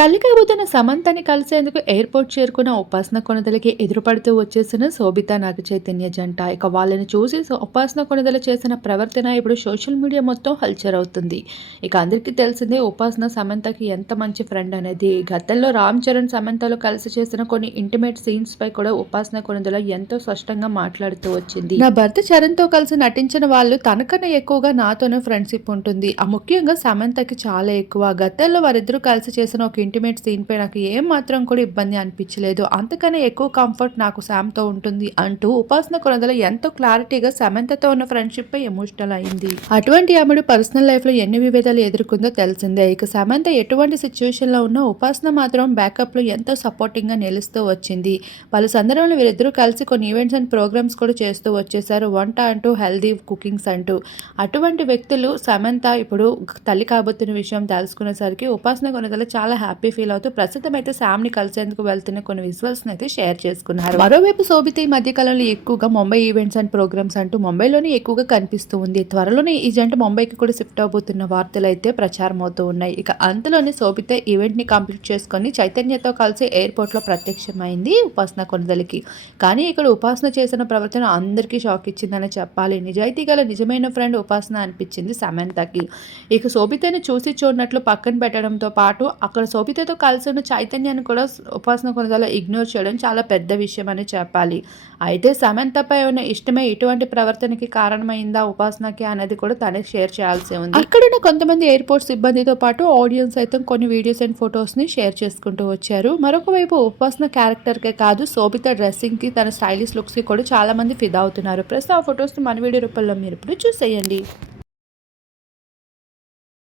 తల్లి కాబోతున్న సమంతని కలిసేందుకు ఎయిర్‌పోర్ట్ చేరుకున్న ఉపాసన కొణిదెలకి ఎదురుపడుతూ వచ్చేసిన శోభిత నాగచైతన్య జంట. ఇక వాళ్ళని చూసి ఉపాసన కొణిదెల చేసిన ప్రవర్తన ఇప్పుడు సోషల్ మీడియా మొత్తం హల్చల్ అవుతుంది. ఇక అందరికీ తెలిసిందే ఉపాసన సమంతకి ఎంత మంచి ఫ్రెండ్ అనేది. గతంలో రామ్ చరణ్, సమంతలు కలిసి చేసిన కొన్ని ఇంటిమేట్ సీన్స్ పై కూడా ఉపాసన కొణిదెల ఎంతో స్పష్టంగా మాట్లాడుతూ వచ్చింది. నా భర్త చరణ్‌తో కలిసి నటించిన వాళ్ళు తనకన్నా ఎక్కువగా నాతోనే ఫ్రెండ్‌షిప్ ఉంటుంది. ముఖ్యంగా సమంతకి చాలా ఎక్కువ. గతంలో వారిద్దరూ కలిసి చేసిన ఒక ఇంటిమేట్ సీన్ పై నాకు ఏం మాత్రం కూడా ఇబ్బంది అనిపించలేదు. అంతకన్నా ఎక్కువ కంఫర్ట్ నాకు శామ్‌తో ఉంటుంది అంటూ ఉపాసన కొణిదెల ఎంతో క్లారిటీగా సమంతతో ఉన్న ఫ్రెండ్‌షిప్ పై ఎమోషనల్ అయింది. అటువంటి ఆమెడు పర్సనల్ లైఫ్‌లో ఎన్ని విభేదాలు ఎదుర్కొందో తెలిసిందే. ఇక సమంత ఎటువంటి సిచ్యువేషన్‌లో ఉన్నా ఉపాసన మాత్రం బ్యాకప్‌లో ఎంతో సపోర్టింగ్‌గా నిలుస్తూ వచ్చింది. పలు సందర్భాల్లో వీరిద్దరూ కలిసి కొన్ని ఈవెంట్స్ అండ్ ప్రోగ్రామ్స్ కూడా చేస్తూ వచ్చేసారు. వంట అంటూ, హెల్తీ కుకింగ్స్ అంటూ. అటువంటి వ్యక్తులు సమంత ఇప్పుడు తల్లి కాబోతున్న విషయం తెలుసుకునేసరికి ఉపాసన కొణిదెల చాలా హ్యాపీ ఫీల్ అవుతూ ప్రస్తుతం అయితే శామ్‌ని కలిసేందుకు వెళ్తున్న కొన్ని విజువల్స్‌ని అయితే షేర్ చేసుకున్నారు. మరోవైపు శోభిత ఈ మధ్య కాలంలో ఎక్కువగా ముంబై ఈవెంట్స్ అండ్ ప్రోగ్రామ్స్ అంటూ ముంబైలోనే ఎక్కువగా కనిపిస్తూ ఉంది. త్వరలోనే ఈ జంట ముంబైకి కూడా షిఫ్ట్ అవబోతున్న వార్తలు అయితే ప్రచారం అవుతూ ఉన్నాయి. ఇక అంతలోనే శోభిత ఈవెంట్‌ని కంప్లీట్ చేసుకొని చైతన్యతో కలిసి ఎయిర్‌పోర్ట్‌లో ప్రత్యక్షమైంది ఉపాసన కొణిదెలకి. కానీ ఇక్కడ ఉపాసన చేసిన ప్రవర్తన అందరికీ షాక్ ఇచ్చిందనే చెప్పాలి. నిజాయితీ గల నిజమైన ఫ్రెండ్ ఉపాసన అనిపించింది సమంతకి. ఇక శోభితని చూసి చూడనట్లు పక్కన పెట్టడంతో పాటు అక్కడ శోభితతో కలిసి ఉన్న చైతన్యాన్ని కూడా ఉపాసన కొణిదెల ఇగ్నోర్ చేయడం చాలా పెద్ద విషయం అని చెప్పాలి. అయితే సమంతపై ఉన్న ఇష్టమే ఇటువంటి ప్రవర్తనకి కారణమైందా ఉపాసనకి అనేది కూడా తనే షేర్ చేయాల్సి ఉంది. అక్కడున్న కొంతమంది ఎయిర్‌పోర్ట్ సిబ్బందితో పాటు ఆడియన్స్ సైతం కొన్ని వీడియోస్ అండ్ ఫొటోస్‌ని షేర్ చేసుకుంటూ వచ్చారు. మరొక వైపు ఉపాసన క్యారెక్టర్‌కే కాదు శోభిత డ్రెస్సింగ్‌కి, తన స్టైలిష్ లుక్స్‌కి కూడా చాలా మంది ఫిదా అవుతున్నారు. ప్రస్తుతం ఆ ఫొటోస్‌ని మన వీడియో రూపంలో మీరు ఇప్పుడు చూసేయండి.